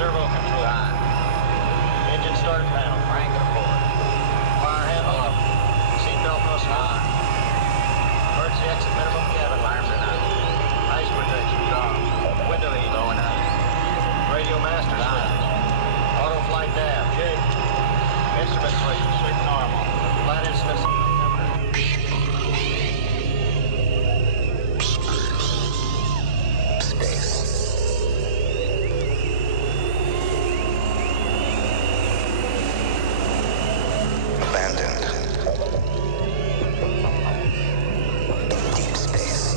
Servo control. On. Engine start panel. Crank it forward. Fire handle off. Seatbelt no on. Emergency exit minimum cabin. Alarms are on. Ice protection off. Window heat low and high. Radio master switch. Auto flight nav. Jig. Instrument switch. Switch normal. Flight instruments. Abandoned. In deep space.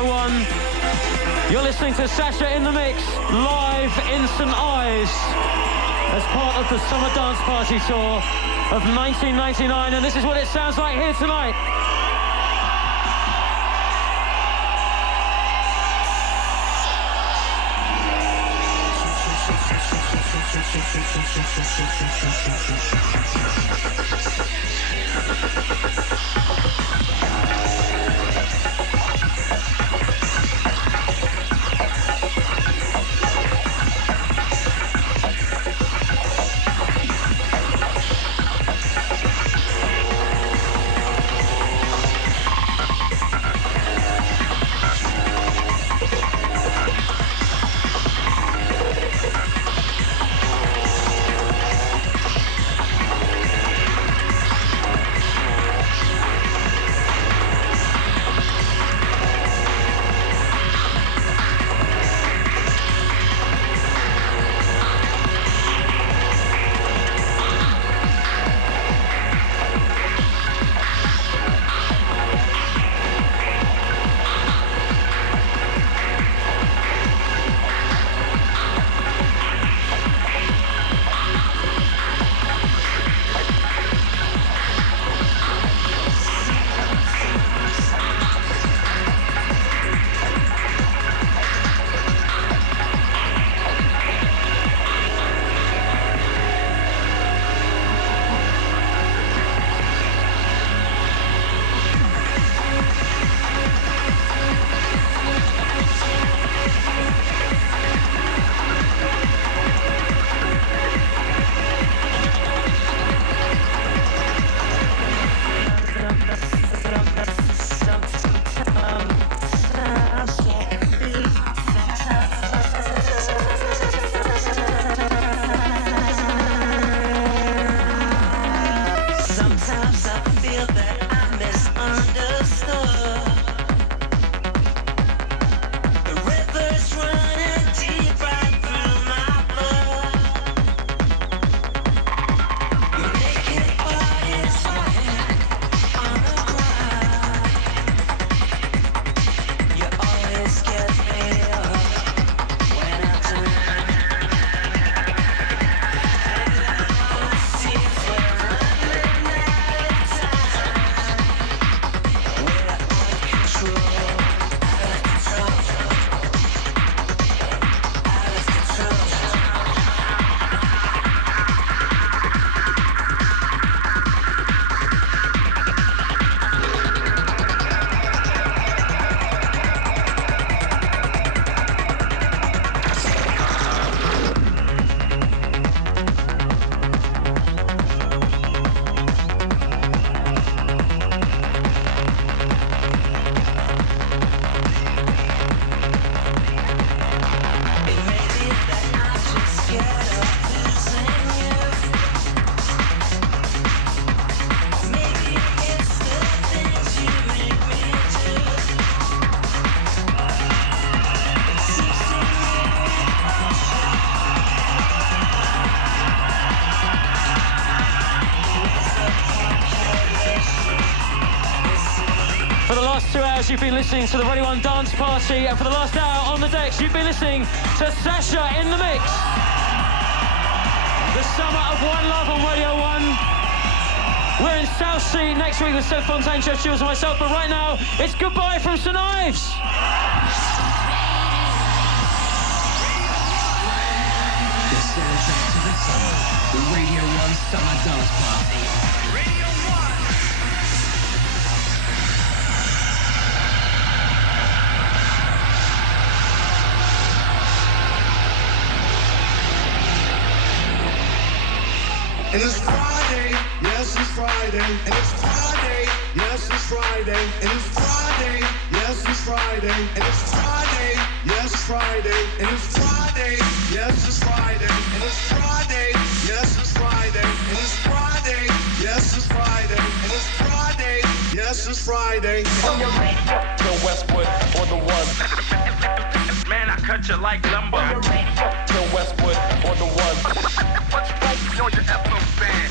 Radio 1. You're listening to Sasha in the Mix, live in St.Ives, as part of the Summer Dance Party Tour of 1999, and this is what it sounds like here tonight. You've been listening to the Radio 1 Dance Party, and for the last hour on the decks, you've been listening to Sasha in the Mix. The summer of One Love on Radio 1. We're in South Sea next week with Seth Fontaine, Jeff Jules and myself, but right now, it's goodbye from St.Ives. The soundtrack to the summer, the Radio 1 Summer Dance Party. Radio 1! And it's Friday, yes it's Friday. And it's Friday, yes it's Friday. And it's Friday, yes it's Friday. And it's Friday, yes it's Friday. And it's Friday, yes it's Friday. And it's Friday, yes it's Friday. And it's Friday, yes it's Friday. And it's Friday, yes it's Friday. To Westwood or the one. Man, I cut you like lumber. To Westwood or the one. What's on your FM band?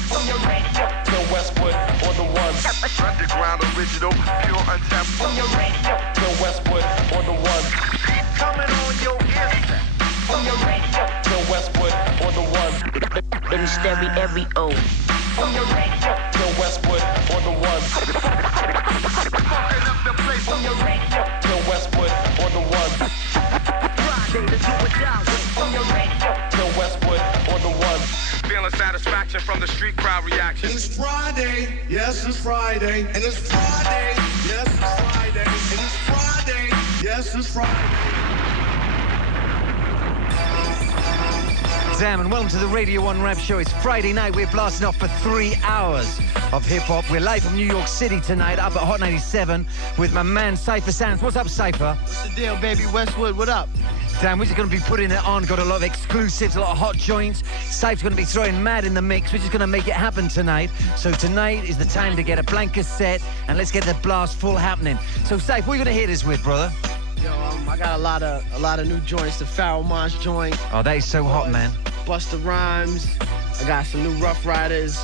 To Westwood or the one. Underground original, pure untapped. On your radio. Till Westwood or the one. Coming on your ear. On your radio. Till Westwood or the one. In stereo. On your radio. Till Westwood or the one. Fucking up the place. On your radio. Till Westwood or the one. Friday to do it down. On your radio. Till Westwood or the one. Feeling satisfaction from the street crowd reaction. It's Friday, yes, it's Friday. And it's Friday, yes, it's Friday. And it's Friday, yes, it's Friday. Damn, and welcome to the Radio 1 Rap Show. It's Friday night. We're blasting off for 3 hours of hip-hop. We're live from New York City tonight, up at Hot 97 with my man Cypher Sounds. What's up, Cypher? What's the deal, baby? Westwood, what up? Damn, we're just going to be putting it on. Got a lot of exclusives, a lot of hot joints. Cypher's going to be throwing mad in the mix. We're just going to make it happen tonight. So tonight is the time to get a blank cassette and let's get the blast full happening. So, Cypher, what are you going to hit us with, brother? Yo, I got a lot of new joints. The Pharaoh Monch joint. Oh, that is so hot, man. Busta Rhymes. I got some new Rough Riders.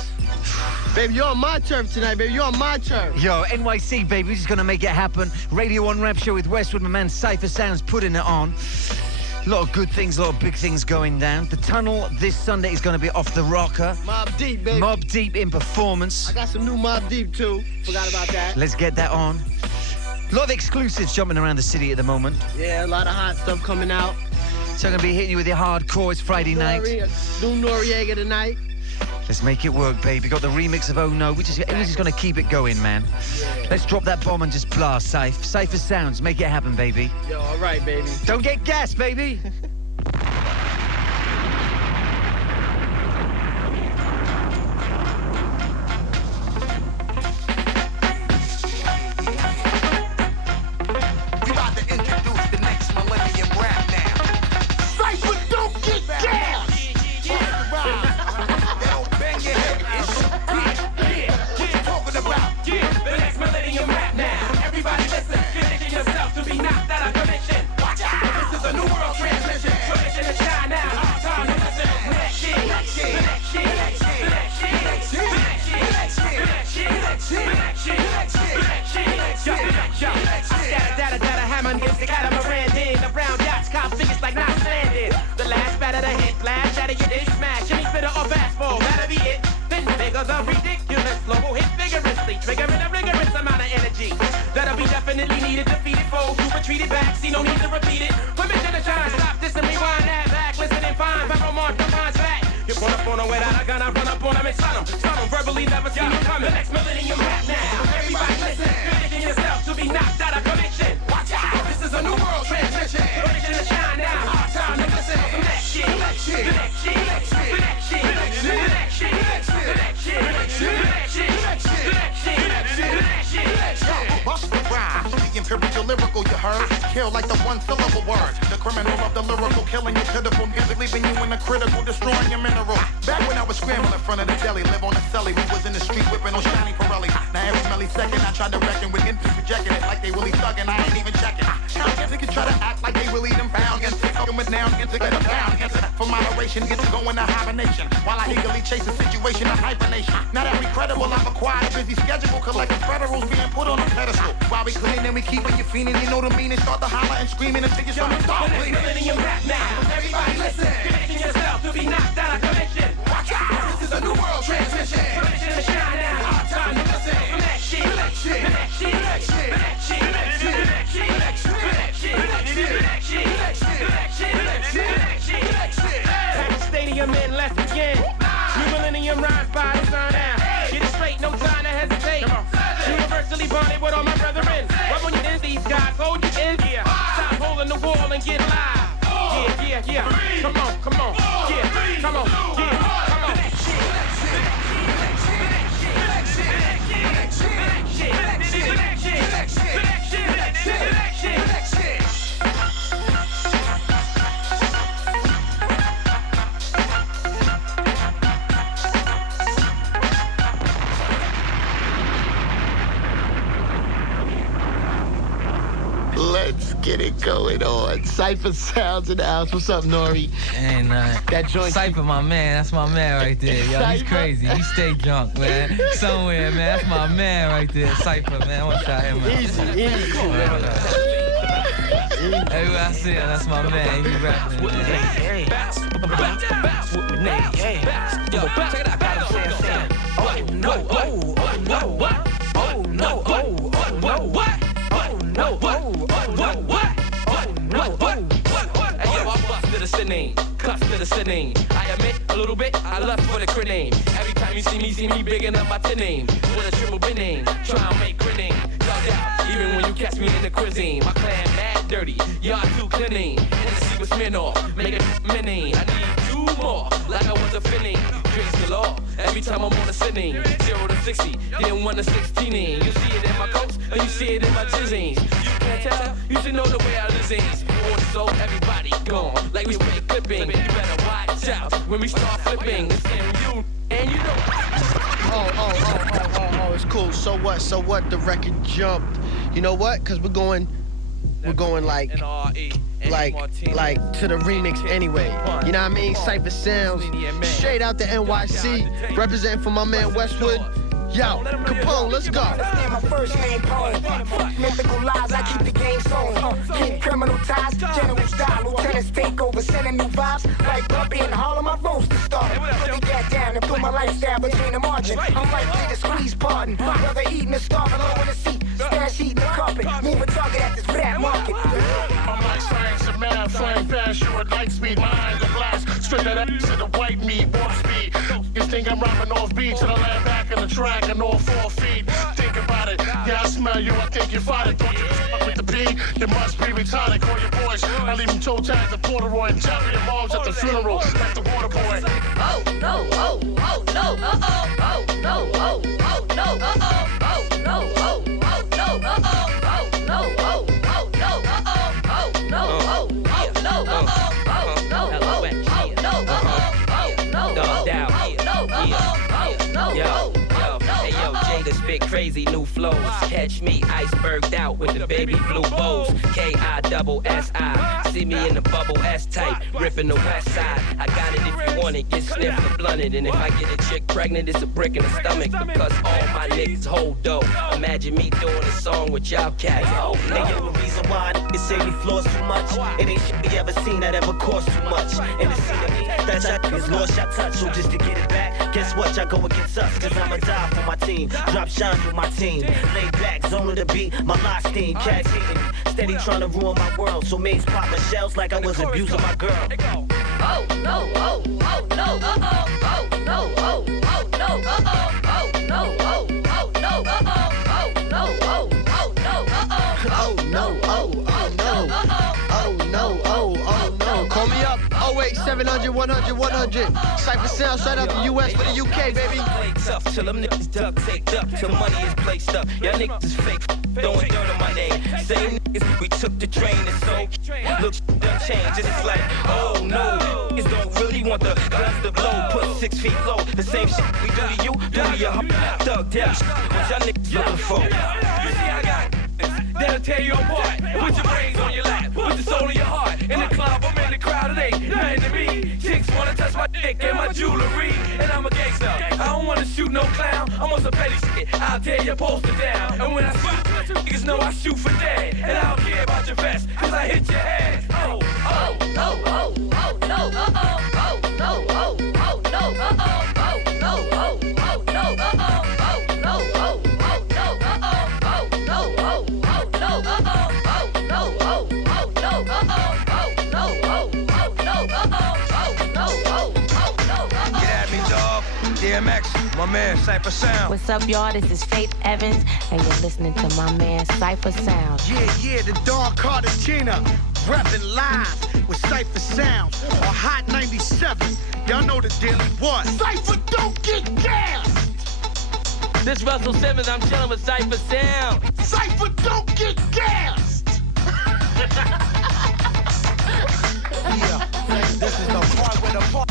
Baby, you're on my turf tonight, baby. You're on my turf. Yo, NYC, baby. We're just going to make it happen. Radio 1 Rap Show with Westwood, my man Cypher Sounds putting it on. A lot of good things, a lot of big things going down. The Tunnel this Sunday is going to be off the rocker. Mobb Deep, baby. Mobb Deep in performance. I got some new Mobb Deep, too. Forgot about that. Let's get that on. A lot of exclusives jumping around the city at the moment. Yeah, a lot of hot stuff coming out. So I'm going to be hitting you with your hardcore. It's Friday night. New Noriega tonight. Let's make it work, baby. Got the remix of Oh No. We're just going to keep it going, man. Yeah. Let's drop that bomb and just blast, Cypher. Cypher Sounds. Make it happen, baby. Yo, all right, baby. Don't get gas, baby. Lyrical, you heard? Kill like the one syllable word. The criminal of the lyrical, killing you pitiful music, leaving you in a critical, destroying your mineral. Back when I was scrambling in front of the deli, live on the celly, we was in the street whipping on shiny Pirelli. Now every millisecond I try to reckon with infants rejecting it like they really thugging, I ain't even checking. Niggas try to act like they really them found, and pick up with down, and to get them down, for moderation, get to go into hibernation, while I eagerly chase a situation of hibernation. Now that we credible, I've acquired a busy schedule, collecting federals being put on a pedestal. While we clean and we keeping you fiending, you know the meaning, start to holler and screaming until you start bleeding. Millennium rap now. Everybody listen. Connecting yourself to be knocked out of connection. Watch out. This is a new world transmission. Permission to shine now. Our time to listen. Connection. Connection. Connection. Connection. Connection. Connection. Connection. Connection. Connection. Connection. Connection. Pack stadium in, let's begin. New millennium rhymes by design now. Get it straight, no time to hesitate. Universally bonded with all my brethren. Rub on your in, these guys hold you in here. Stop holding the wall and get live. Yeah, yeah, yeah. Come on, come on. Yeah, come on. Yeah, come on. Let's get it going on. Cypher Sounds in the house. What's up, Nori? Ain't that joint. Cypher, my man. That's my man right there. Yo, he's crazy. He stay drunk, man. Somewhere, man. That's my man right there. Cypher, man. I want to shout him out. Easy. Everywhere I see him, that's my man. He rapping, man. Bounce with Nate. Yo, check it out. Oh no, oh no, what? Oh no, oh no, what? Oh no, what? What? Oh no, what? Hey yo, I bust to the sitting, cuss to the sitting. I admit a little bit, I lust for the crit name. Every time you see me bigging up my tin name. With a triple bin name, try and make grinning. Dug out, even when you catch me in the cuisine. My clan mad dirty, y'all too cleaning. And the sea was smeared off, make it mini. I need 2 more, like I was a finning. Drinks galore, every time I'm on a sitting. 0 to 60, then 1 to 16. You see it in my coats, and you see it in my jizzings. You can't tell, you should know the way I listens. So everybody gone, like we stay clipping. You better watch out when we start flipping. It's you, and you know. Oh, it's cool. So what? The record jumped. You know what? Because we're going like to the remix anyway. You know what I mean? Cypher Sounds, straight out the NYC, representing for my man Westwood. Yo, Capone, let's go. Understand my first name poem. Mythical lies, I keep the game flowing. Keep criminal ties, general style. Lieutenants take over, sending new vibes. Like Bumpy in Harlem, I roast the star. Put the gat down and put my lifestyle between the margin. I'm likely to squeeze pardon. Brother eating the starving low in the seat. Stash eating the carpet. Move a target at this rap market. I'm like science and math, flying past you at light speed. My eyes are blast, straight that ass to the white meat, warp speed. You think I'm robbing off beats and I land back in the track and all 4 feet. Think about it, yeah, I smell you, I think you're fine. Don't you fuck with the P? You must be retarded, call your boys. I leave them toe tags at Porteroy and tell your moms at the funeral, like the water boy. Oh no, oh no, oh no, oh no, oh no, oh no, oh no, Hey yo, Jada spit crazy new flows. Catch me iceberged out with the baby blue bows. K-I-double-S-I. See me in the bubble S type, ripping the west side. I got it if you want it, get sniffed or blunted. And if I get a chick pregnant, it's a brick in the stomach. Because all my niggas hold dough. Imagine me doing a song with y'all cats. Oh, Hey yo, the reason why niggas say we floss too much, it ain't shit we ever seen that ever cost too much. And the scenery that y'all niggas lost y'all touch, so just to get it back, guess what? Y'all go against us, cause I'ma die for my team. Drop shine for my team. Lay back, zone of the beat, my lock steam, cats hating. Steady trying to ruin my world, so maids pop my shells like I was abusing my girl. Oh no, oh no, oh no, oh no, oh no, oh no, oh no, oh no, Call me up, 08-700-100-100. Cypher Sound, shout out to US for the UK, baby. Play tough till them niggas duct taped up, till money is placed up. Y'all niggas is fake, throwing dirt on my name. Same niggas, we took the train and so look, done changed. It's like, oh no, niggas don't really want the guns to blow. Put 6 feet low, the same shit we do to you, do to your thug down. What y'all niggas looking for? You see I got that'll tear you apart. Put your brains on your lap, put your soul in your heart. In the club, I'm in the crowd, it ain't nothing to me. Chicks wanna touch my dick and my jewelry, and I'm a gangster. I don't wanna shoot no clown, I'm on some petty shit. I'll tear your poster down. And when I shoot, niggas know I shoot for dead. And I don't care about your vest, cause I hit your head. Oh no, oh no, oh no, oh no, DMX, my man, Cypher Sound. What's up, y'all? This is Faith Evans, and you're listening to my man, Cypher Sound. Yeah, the Dawn Carter-Tina, rapping live with Cypher Sound on Hot 97. Y'all know the deal. What? Cypher, don't get gassed! This Russell Simmons, I'm chilling with Cypher Sound. Cypher, don't get gassed! Yeah, this is the part where the part.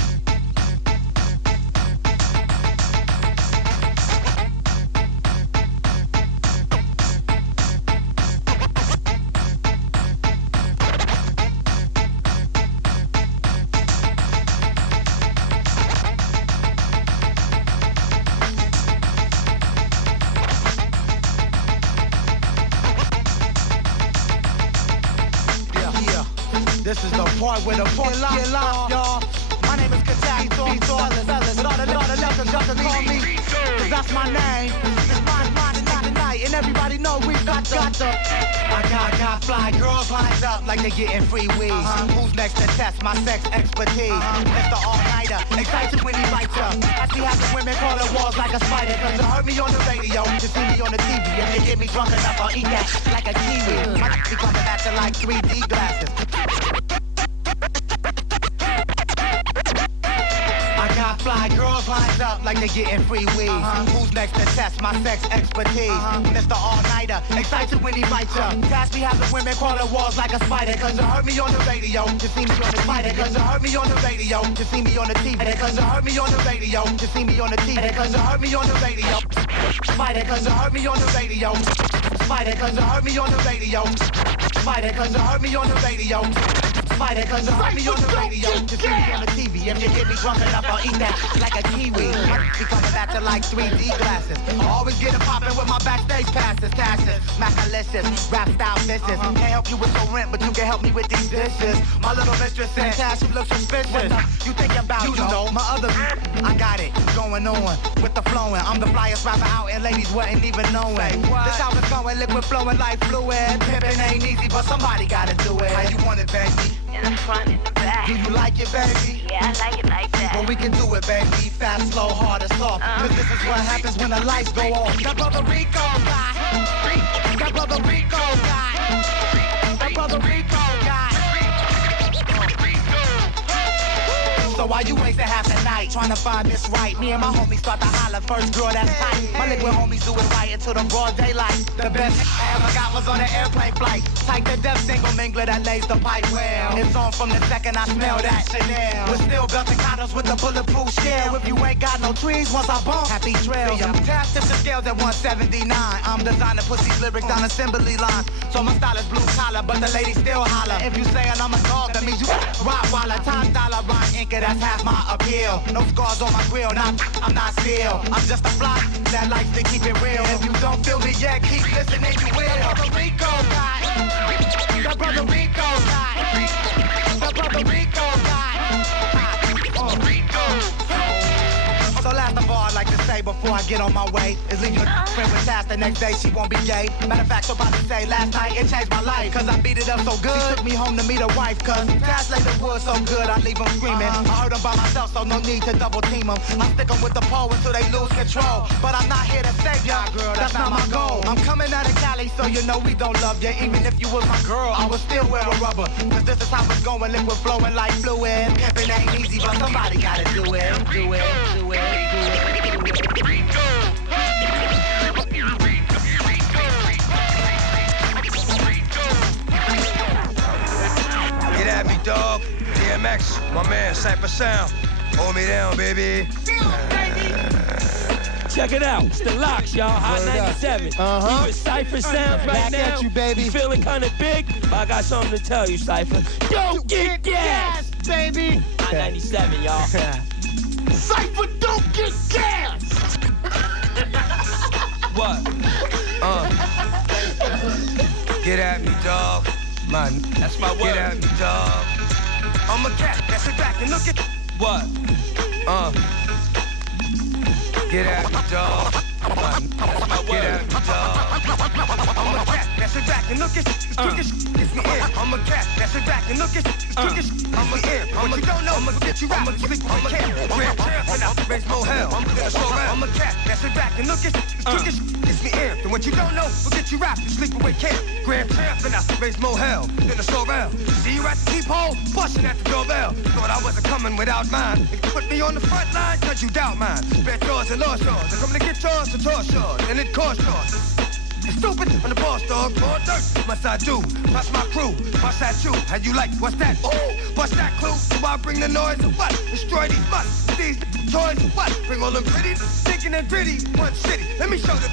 This is the part where the part get locked, y'all. My name is Cassette, fellas. But all the levels got to call me, cause that's my name. It's mine tonight, and everybody know we got the. I got fly girls lined up like they getting free weed. Who's next to test my sex expertise? Mr. All-Nighter, excited when he bites up. I see how the women call the walls like a spider, cause you heard me on the radio, you see me on the TV. If they get me drunk enough, I'll eat that like a kiwi. My be coming at you like 3D glasses. I got fly girls lined up like they getting free weed. Who's next to test my sex expertise? Mr. All-Nighter, excited when he bites up. Task me how the women crawl the walls like a spider, cause you heard me on the radio, you see me on the spider, cause you heard me on the radio, you see me on the TV, cause you heard me on the radio, you see me on the TV, cause you heard me on the radio, spider, cause you heard me on the radio, spider, cause you heard me on the radio, spider, cause you heard me on the radio, spider, cause you heard me on the radio, you see me on the TV. If you get me drunk enough, I'll eat that like a kiwi. Be coming back to like 3D glasses. I always get it poppin' with my backstage passes, tasses, macalicious, rap style vicious. Can't help you with your rent, but you can help me with these dishes. My little mistress said, Cash, you look suspicious. You thinking about, you know, my other, I got it going on with the flowing. I'm the flyest rapper out and ladies wasn't even knowing. This how it's going, liquid flowing like fluid. Pimpin' ain't easy, but somebody gotta do it. How you want it, baby? In the front, in the back. Do you like it, baby? Yeah, I like it like that. Well, we can do it, baby. Fast, slow, hard, or soft. Cause this is what happens when the lights go off. That brother Rico got. That brother Rico got. That brother Rico got. So why you wasting half the night trying to find this right? Me and my homies start to holler, first girl that's tight. My liquid homies do it right until the broad daylight. The best I ever got was on an airplane flight. Type the death single mingler that lays the pipe well. It's on from the second I smell that Chanel. We're still belting condoms with the bulletproof shell. If you ain't got no trees, once I bump, happy trails. Task tips the scales at 179. I'm designing pussy's lyrics on assembly lines. So my style is blue collar, but the ladies still holler. If you saying I'm a dog, that means you rock while top dollar rhyme inker. That's half my appeal. No scars on my grill, I'm not still. I'm just a fly that likes to keep it real. If you don't feel me yet, keep listening, you will. That brother Rico got. That brother Rico got. That brother Rico got. Rico. So last of all, I'd like to say before I get on my way is leave your friend with Task the next day, she won't be gay. Matter of fact, she'll probably say last night it changed my life, cause I beat it up so good. She took me home to meet her wife, cause Task laid the wood so good I leave them screaming. I heard them by myself, so no need to double team them. I stick them with the pole until they lose control. But I'm not here to save ya, girl, that's not my goal. I'm coming out of Cali, so you know we don't love ya. Even if you was my girl, I would still wear a rubber. Cause this is how it's going, liquid flowing like fluid. Pimpin' ain't easy, but somebody gotta do it. Do it, do it. Get at me, dog. DMX, my man, Cypher Sound. Hold me down, baby. Check it out. It's the Locks, y'all. Hot 97. You with Cypher Sound right Back now. at you, baby. You feeling kind of big? But I got something to tell you, Cypher. Don't get gas, baby. Hot 97, y'all. Cypher, don't get gas. What? Get at me, dog. Man, that's my word. Get at me, dog. I'm a cat. That's it back and look at what? Get at me, dog. Man, that's my word. Get at me, dog. I'm a cat. That's it back and look at it's me in. I'm a cat. That's it back and look at I'm a in. What you don't know, I'ma get you out. I'm a sleep on the cat. Grand champ and I raise more hell. I'm gonna show around. I'm a cat. That's it back and look at it's me in. And what you don't know, we'll get you wrapped. You sleep away camp. Grand champ and I raise more hell than a sorrel. See you at the peephole, busting at the doorbell. Thought I wasn't coming without mine. You put me on the front line, cause you doubt mine. Bet yours and lost yours. I'm coming to get yours to toss yours. And it costs yours. Stupid, I'm the boss, dog. More dirt, must I do? Plus my crew, bust at you. How you like? What's that? Ooh, bust that clue. Do I bring the noise or what? Destroy these butts, these toys or what? Bring all them pretty, thinking and gritty. One city, let me show them.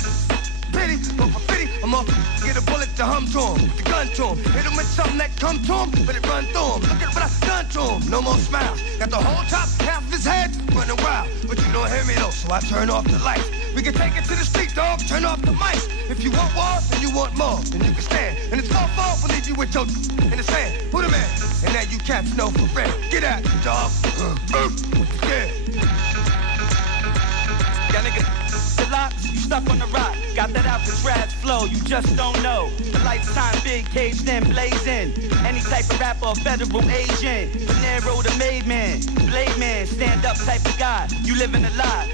city, but for 50, I'm off. Get a bullet to hum to him, with the gun to him. Hit him with something that come to him, but it run through him. Look at what I done to him. No more smiles. Got the whole top, half of his head running wild. But you don't hear me though, so I turn off the lights. We can take it to the street, dog. Turn off the mics. If you want war, then you want more, then you can stand. And it's my fault we'll leave you with your in the sand. Put him in, and now you cats know for real. Get out, dog. Yeah. Y'all niggas the locks, you stuck on the rock. Got that Alcatraz flow, you just don't know. A lifetime big caged in, blazing. Any type of rapper or federal agent. Panero the made man, blade man, stand up type of guy. You living a lie.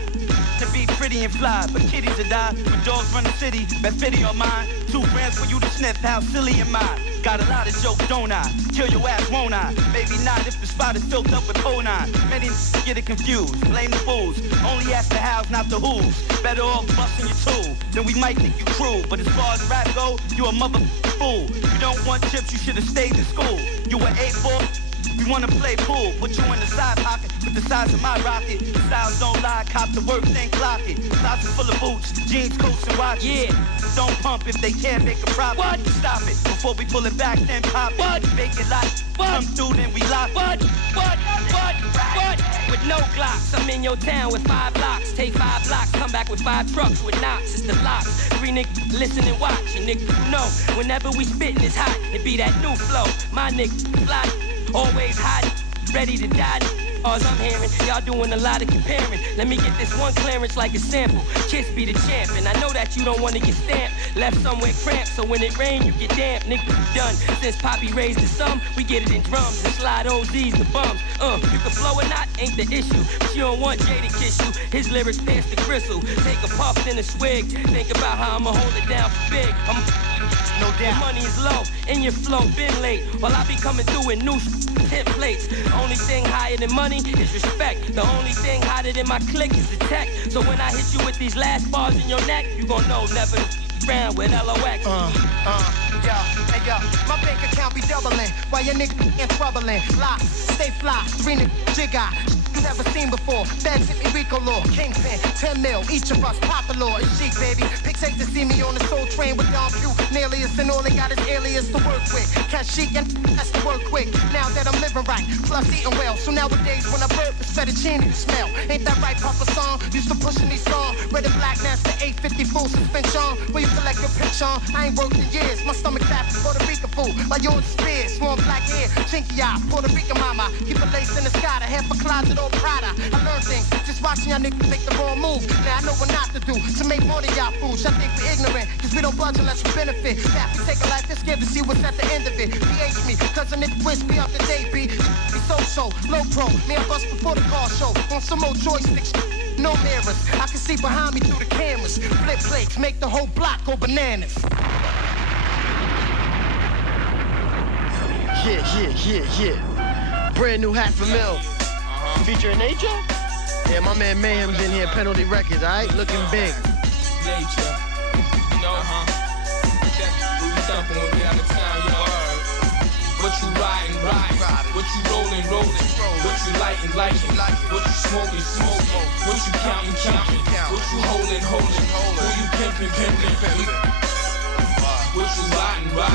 To be pretty and fly, but kitties to die. When dogs run the city, bet 50 on mine. 2 grams for you to sniff, how silly am I? Got a lot of jokes, don't I? Kill your ass, won't I? Maybe not if the spot is filled up with O9. Many get it confused, blame the fools. Only ask the hows, not the who's. Better off busting your tool, then we might think you cruel. But as far as rap go, you a mother fool. You don't want chips, you should've stayed in school. You an 8-4. We wanna play pool, put you in the side pocket with the size of my rocket. The styles don't lie, cop the work, then clock it. Closet full of boots, jeans, coats, and watches. Yeah, don't pump if they can't make a profit. What? Stop it before we pull it back, then pop it. What? Make it lock. Come through, then we lock. What? With no Glocks, I'm in your town with 5 blocks. Take 5 blocks, come back with 5 trucks with knocks. It's the locks. 3 niggas listen and watch. And niggas, you know, whenever we spittin' it's hot. It be that new flow. My niggas fly. Always hot, ready to die. All I'm hearing, y'all doing a lot of comparing. Let me get this one clearance like a sample. Kiss be the champ, and I know that you don't want to get stamped. Left somewhere cramped, so when it rain, you get damp. Nigga, done. Since Poppy raised the sum, we get it in drums and slide OZs to bums. You can flow or not, ain't the issue. But you don't want Jay to kiss you. His lyrics pierce the gristle. Take a puff, then a swig. Think about how I'ma hold it down for big. No doubt. The money is low, and your flow been late. While I be coming through with new templates. Only thing higher than money is respect. The only thing hotter than my click is the tech. So when I hit you with these last bars in your neck, you gon' know never round with LOX. Hey yo, my bank account be doubling while your nigga in troubling. Lock, stay fly, 3 niggas jigger. You never seen before. Feds hit me Rico law, Kingpin, 10 mil, each of us popular. It's chic, baby. Pics hate to see me on the soul train with Don Q, Nalius, and all they got is alias to work with. Cash chic and that's to work quick. Now that I'm living right, plus eating well. So nowadays when I burp, it's fettuccine you smell. Ain't that right, Papa Song? Used to pushing these songs. Red and black, Master 850 full suspension. Where you collect your pitch on? I ain't worked in years. My stomach fat is Puerto Rican food. Like yours is spears, sworn black hair, chinky eye, Puerto Rican mama. Keep a lace in the sky, to half a closet or Prada. I learned things, just watching y'all niggas make the wrong move. Now I know what not to do, to make more than y'all fools. I think we're ignorant, cause we don't budge unless we benefit. Now if we take a life, they're scared to see what's at the end of it. PH me, cause a nigga wish me up to date, B. Be so, low pro, me I bust before the car show. On some more joysticks, no mirrors. I can see behind me through the cameras. Flip plates, make the whole block go bananas. Yeah. Brand new $500,000. Featuring Nature? Yeah, my man Mayhem's in here, Penalty Records, alright? Looking big. Nature. You know, we be thumping when we out of town, you know. What you riding, what you rolling, what you lighting, what you smoking, what you counting, what you holding, who you pimping. What you riding, what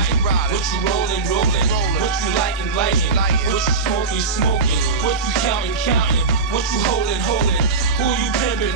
you rolling, what you lighting, what you smoking, what you counting, what you holding, who you pimping.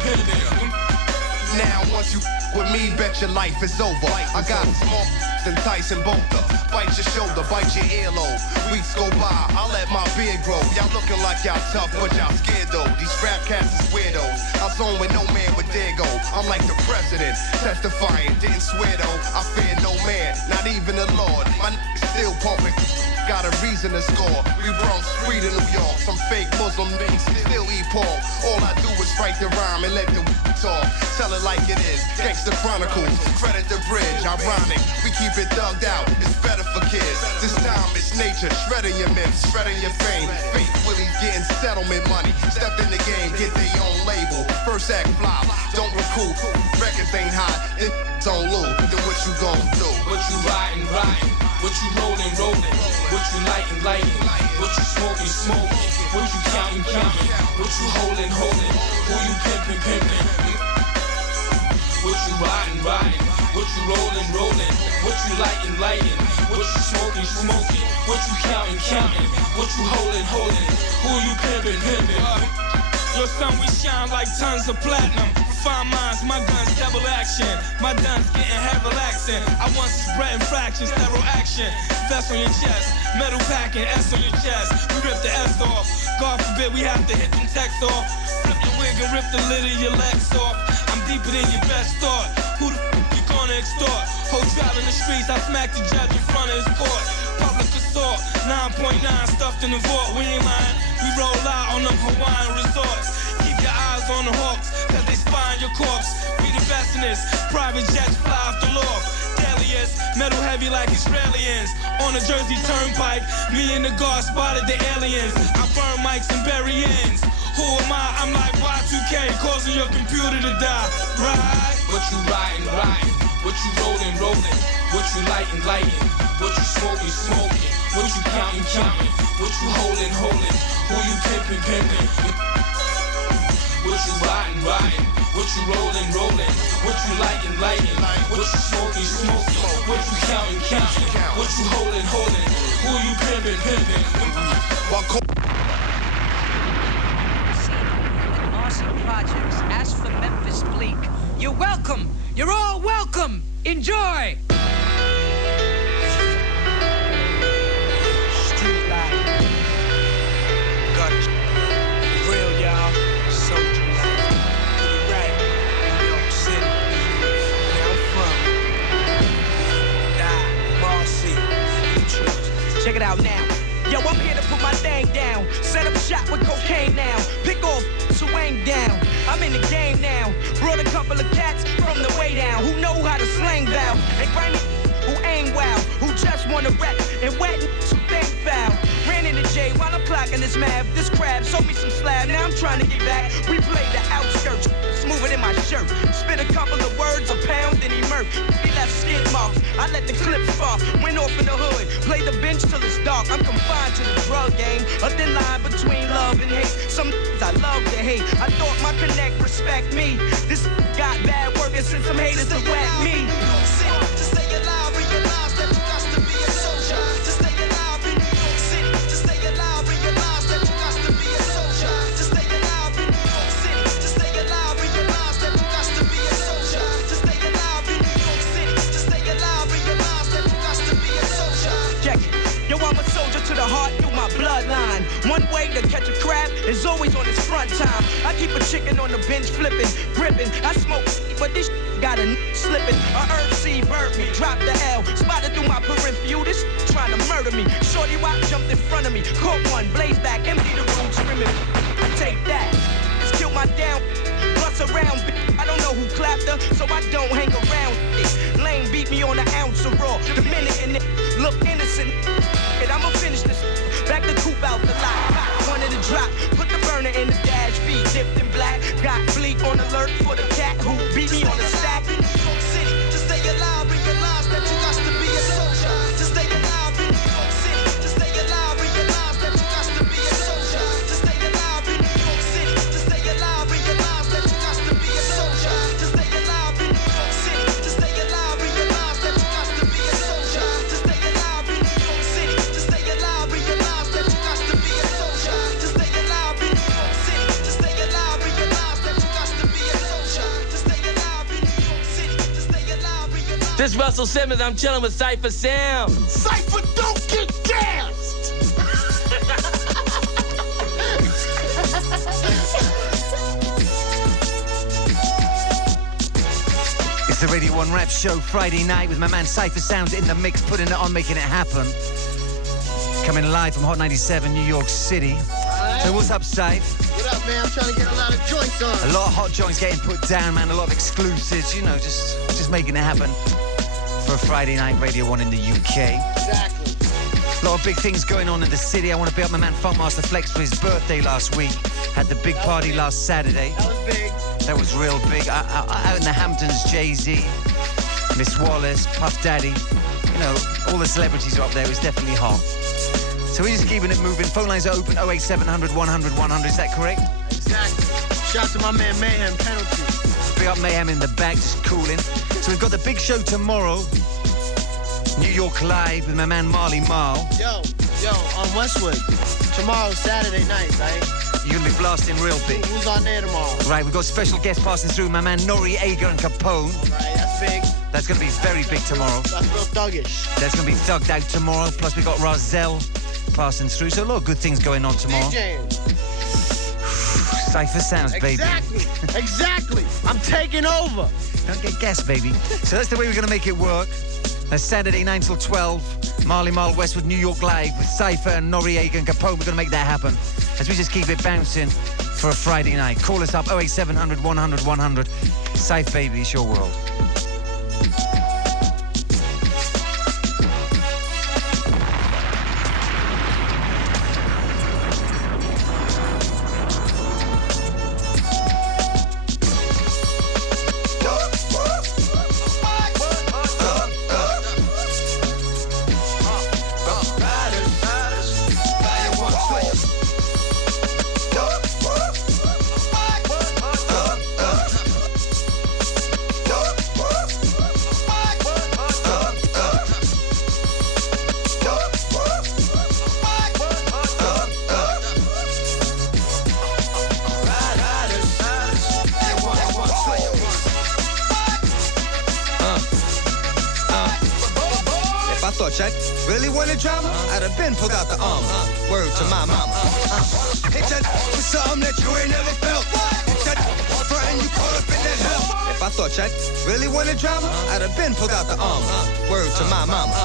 Now once you with me, bet your life is over. I got small than Tyson Bolter. Bite your shoulder, bite your earlobe. Weeks go by, I let my beard grow. Y'all looking like y'all tough, but y'all scared though. These rap cats is weirdos. I zone with no man would dare go. I'm like the president, testifying, didn't swear though. I fear no man, not even the Lord. My still pumping. Got a reason to score. We Bronx Street in New York. Some fake Muslim niggas still eat pork. All I do is write the rhyme and let the talk. Tell it like it is. Gangsta Chronicles. Credit the bridge. Ironic. We keep it thugged out. It's better for kids. This time it's Nature. Shredding your myths. Shredding your fame. Fake Willie's getting settlement money. Step in the game. Get their own label. First act flop. Don't recoup. Records ain't hot. It's on loop. Then what you gon' do? What you riding, what you rolling, what you lighting, what you smoking, what you counting, what you holding, who you pimping, what you riding, What you rolling, rolling. What you lighting, lighting. What you smoking, smoking. What you counting, counting. What you holding, holding. Who you pimping, pimping. Your son, we shine like tons of platinum. Fine minds, my guns double action. My guns getting heavy accent. I once spreading fractions, sterile action. Vest on your chest, metal packing, S on your chest. We rip the S off. God forbid we have to hit them texts off. Flip your wig and rip the lid of your legs off. I'm deeper than your best thought. Who the you gonna extort? Whole trial in the streets, I smacked the judge in front of his court. Public assault, 9.9 stuffed in the vault. We ain't lying, we roll out on them Hawaiian resorts. Keep your eyes on the hawks, cause they spying your corpse. We the best in this, private jets fly off the loft. Deadliest, metal heavy like Israelis. On the Jersey Turnpike, me and the guard spotted the aliens. I burn mics and bury ends. Who am I? I'm like Y2K, causing your computer to die. Right? What you riding, riding. What you rolling, rolling. What you lighting, lighting. What you smoking, smoking. What you counting, counting. What you holding, holding. Who you pimping, pimping. What you riding, riding. What you rolling, rolling. What you lighting, lighting. What you smoking, smoking. What you counting, counting. What you holding, holding. Who you pimping, pimping. Projects. As for Memphis Bleak, you're welcome. You're all welcome. Enjoy. Street life. Gutter. Real, y'all. Soldier life. Right. New York City. Where I'm from. Bossy. Check it out now. Yo, I'm here to put my thing down. Set up shop with cocaine now. Pick off swing down. I'm in the game now. Brought a couple of cats from the way down who know how to slang valve. And grimy who aim wild, who just wanna rap and wet some thing foul. Ran in the J while I'm clocking this math. This crab sold me some slab. Now I'm trying to get back. We played the outskirts. Smoother than my shirt. Spit a couple of words, a pound, then he murked. He left skid marks. I let the clips fall. Went off in the hood. Played the bench till it's dark. I'm confined to the drug game. A thin line between love and hate. Some I love to hate. I thought my connect respect me. This got bad work and sent some haters to whack me. To stay alive, realize that you got to be a soldier. To stay alive in New York City. To stay alive, realize that you got to be a soldier. To stay alive in New York City. To stay alive, realize that you got to be a soldier. To stay alive in New York City. To stay alive, realize that you got to be a soldier. Check it. Yo, I'm a soldier to the heart through my bloodline. One way to catch a crab is always on its front time. I keep a chicken on the bench flipping, gripping. I smoke, but this got a slipping. A herb seed burnt me, dropped the L. Spotted through my peripheral, this trying to murder me. Shorty Rock jumped in front of me, caught one, blaze back, empty the room, screaming. Take that, it's killed my down. Plus around, I don't know who clapped her, so I don't hang around it. Lane beat me on an ounce of raw. Dominican look innocent. And I'ma finish this. Back the coupe out the lot. Pop one in the drop. Put the burner in the dash. Feet dipped in black. Got bleak on alert for the cat who beat me on the stack. In New York City, to stay alive, realize that you got to be a soldier. To stay alive in New York City. To stay alive, realize that you got to be a soldier. To stay alive in New York City. To stay alive, realize that you got to be a soldier. To stay alive in New York City. To stay alive, realize that you got to be a soldier. To stay alive in New York City. To stay alive, realize that you got to be a soldier. To stay alive in New York City. To stay alive, realize that you got to be a soldier. To stay alive in New York City. To stay alive, realize. This Russell Simmons, I'm chilling with Cypher Sound. Cypher, don't get gassed! It's the Radio 1 Rap Show Friday night with my man Cypher Sound in the mix, putting it on, making it happen. Coming live from Hot 97, New York City. Right. So what's up, Cypher? What up, man? I'm trying to get a lot of joints on. A lot of hot joints getting put down, man. A lot of exclusives, you know, just making it happen for a Friday night Radio 1 in the UK. Exactly. A lot of big things going on in the city. I want to be up my man Funkmaster Flex for his birthday last week. Had the big party last Saturday. That was big. That was real big. Out in the Hamptons, Jay-Z, Miss Wallace, Puff Daddy. You know, all the celebrities are up there. It was definitely hot. So we're just keeping it moving. Phone lines are open, 08700 100 100. Is that correct? Exactly. Shout out to my man Mayhem Penalty. Big up Mayhem in the back, just cooling. So we've got the big show tomorrow. New York Live with my man Marley Marl. Yo, on Westwood. Tomorrow, Saturday night, right? You're going to be blasting real big. Who's on there tomorrow? Right, we've got special guests passing through. My man Noriega and Capone. Right, that's big. That's going to be very big tomorrow. That's real thuggish. That's going to be thugged out tomorrow. Plus we got Rozelle passing through. So a lot of good things going on tomorrow. DJing. Cypher sounds, baby. Exactly. I'm taking over. Don't get gas, baby. So that's the way we're going to make it work. That's Saturday 9 till 12. Marley Marl Westwood, New York Live with Cypher and Noriega and Capone. We're going to make that happen as we just keep it bouncing for a Friday night. Call us up 08700 100 100. Cypher, baby, it's your world. Check. Really wanted drama? I'd have been pulled out the arm. Word to my mama. Hit that with something that you ain't never felt. Hit that front you caught up in that hell. If I thought Check really wanted drama, I'd have been pulled out the arm. Word to my mama.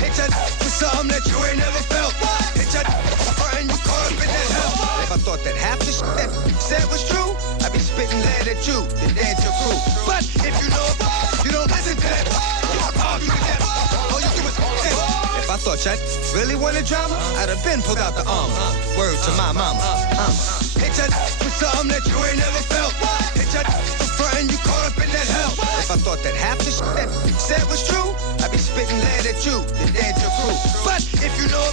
Hit that with something that you ain't never felt. Hit that front you caught up in that hell. If I thought that half the shit that said was true, I'd be spitting lead at you and dead your crew. But if you know, you don't listen to that. You argue with that. If I thought Check really wanted drama, I'd have been pulled out the arm. Word to my mama. Hit that with something that you ain't never felt. Hit that for frontin' you caught up in that hell. If I thought that half the shit that said was true, I'd be spitting lead at you and dead your crew. But if you know,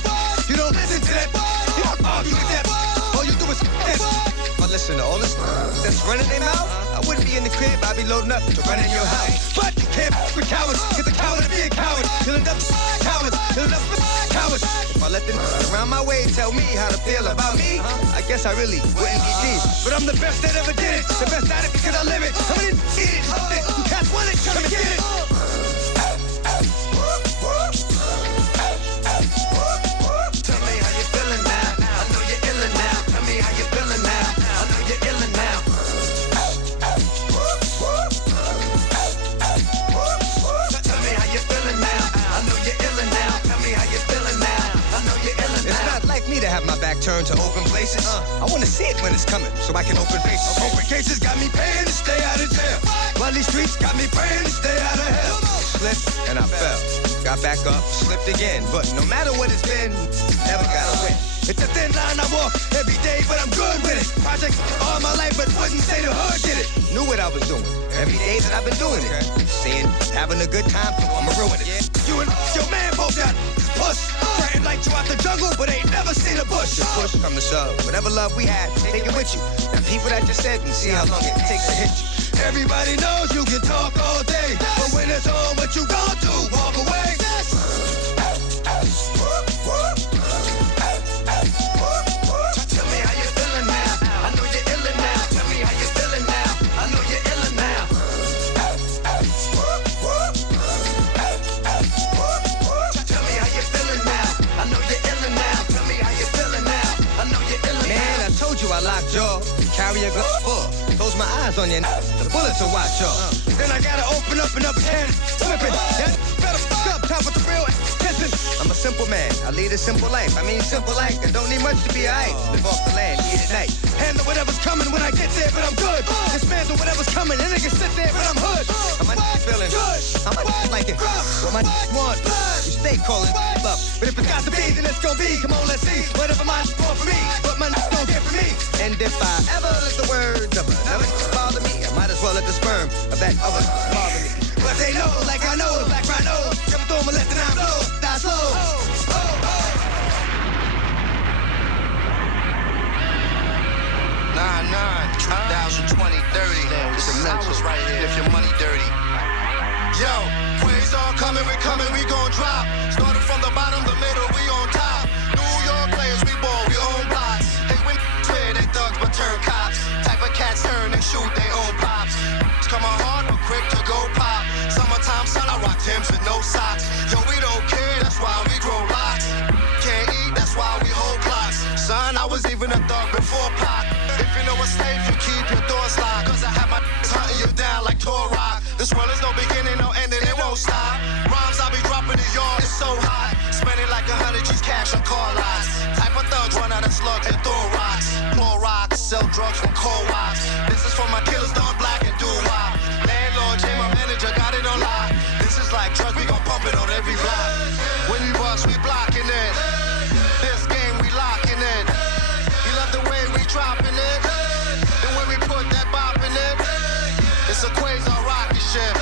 you don't listen to that. You don't argue with that. All you do is this. If I listen to all this that's running their mouth, I wouldn't be in the crib, I'd be loading up to run in your house. But you can't with cowards, cause a coward to be a coward. You'll end up cowards, you'll end up cowards. If I let them around my way tell me how to feel about me, I guess I really wouldn't be deep. But I'm the best that ever did it, the best at it because I live it. Come in and eat it, you cats want it, come and get it. Tell me how you feeling now, I know you're illin' now. Tell me how you feeling now, I know you're illin' now. It's not like me to have my back turned to open places. I want to see it when it's coming, so I can open faces. Open cases got me paying to stay out of jail. While these streets got me praying to stay out of hell. Slipped and I fell, got back up, slipped again. But no matter what it's been, never got a win. It's a thin line I walk every day, but I'm good with it. Projects all my life, but wouldn't say the hood did it. Knew what I was doing every day that I've been doing it. Seeing, having a good time, so I'ma ruin it. You and your man both got push. Frightened like you out the jungle, but ain't never seen a bush. Just push come to shove. Whatever love we had, take it with you. Now people that just said and see how long it takes to hit you. Everybody knows you can talk all day, but when it's on, what you gon' do? Walk away. Tell me how you feeling now. I know you're illin' now. Tell me how you feeling now. I know you're illin' now. Tell me how you feeling now. I know you're illin' now. Tell me how you feeling now. I know you're illin' now. Man, I told you I locked jaw. Carry a gun full. Close my eyes on you. The bullets will watch y'all. Then I gotta open up another can. Flippin'. That better fuck up. Top with the real. I'm a simple man, I lead a simple life. I mean simple like, I don't need much to be alright. Live off the land, eat at night. Handle whatever's coming when I get there, but I'm good. Dismantle whatever's coming, and they can sit there, but I'm hood. How my feeling? How my like it? What my want? You stay calling up. But if it's got to be, then it's gonna be. Come on, let's see. Whatever my want for me, what my don't get for me. And if I ever let the words of another bother me, I might as well let the sperm of that other bother me. But they know, like I know, the black rhino. Come through and let the nine blow. Die slow. 9/9/2020 30. It's a mental Yo, Quasar coming, we gon' drop. Started from the bottom, the middle, we on top. New York players, we ball, we own blocks. They win swear they thugs, but turn cops. Type of cats turn and shoot their own pops. Come on hard, but quick to go pop. Summertime sun, I rock Timbs with no socks. Yo, we don't care, that's why we grow locks. Can't eat, that's why we hold clocks. Son, I was even a thug before Pac. If you know what's safe, you keep your doors locked. Cause I have my hunting you down like Torah. This world is no beginning, no ending, it won't stop. Rhymes I be dropping in the yard, it's so hot. Spending like 100 G's cash on car lots. Type of thugs run out of slugs and throw rocks. Claw rocks, sell drugs from cold rocks. This is for my killers, Don Black and Doo-Wop. Landlord, Jay, my manager, got it on lock. This is like drugs, we gon' pump it on every block. When we bust, we blocking it. This game, we locking it. You love the way we dropping it. And when we put that bop in it, it's a Quasar rocket ship.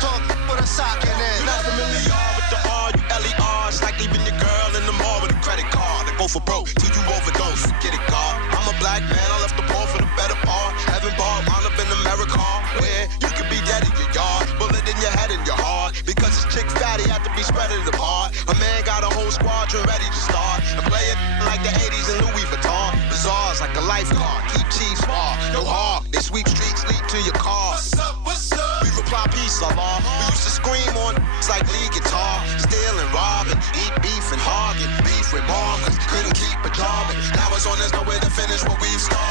Talk with a sock in it. You're not familiar with the R-U-L-E-R. It's like leaving your girl in the mall with a credit card. They go for broke till you overdose. Get it, God. I'm a black man, I left the poor for the better part. Heaven bar, wound up in America, where you could be dead in your yard, bullet in your head and your heart. Because this chick fatty had to be spreading apart. A man got a whole squadron ready to start and play it like the 80s in Louis Vuitton. Bazaars like a lifeguard, keep cheap small, no hard. They sweep streets, lead to your car. What's up, what's up? We reply peace, Allah. We used to scream on it's like lead guitar, steal and rob and eat beef and hog and beef with mom, cause couldn't keep a job. And now it's on, there's nowhere to finish what we've started.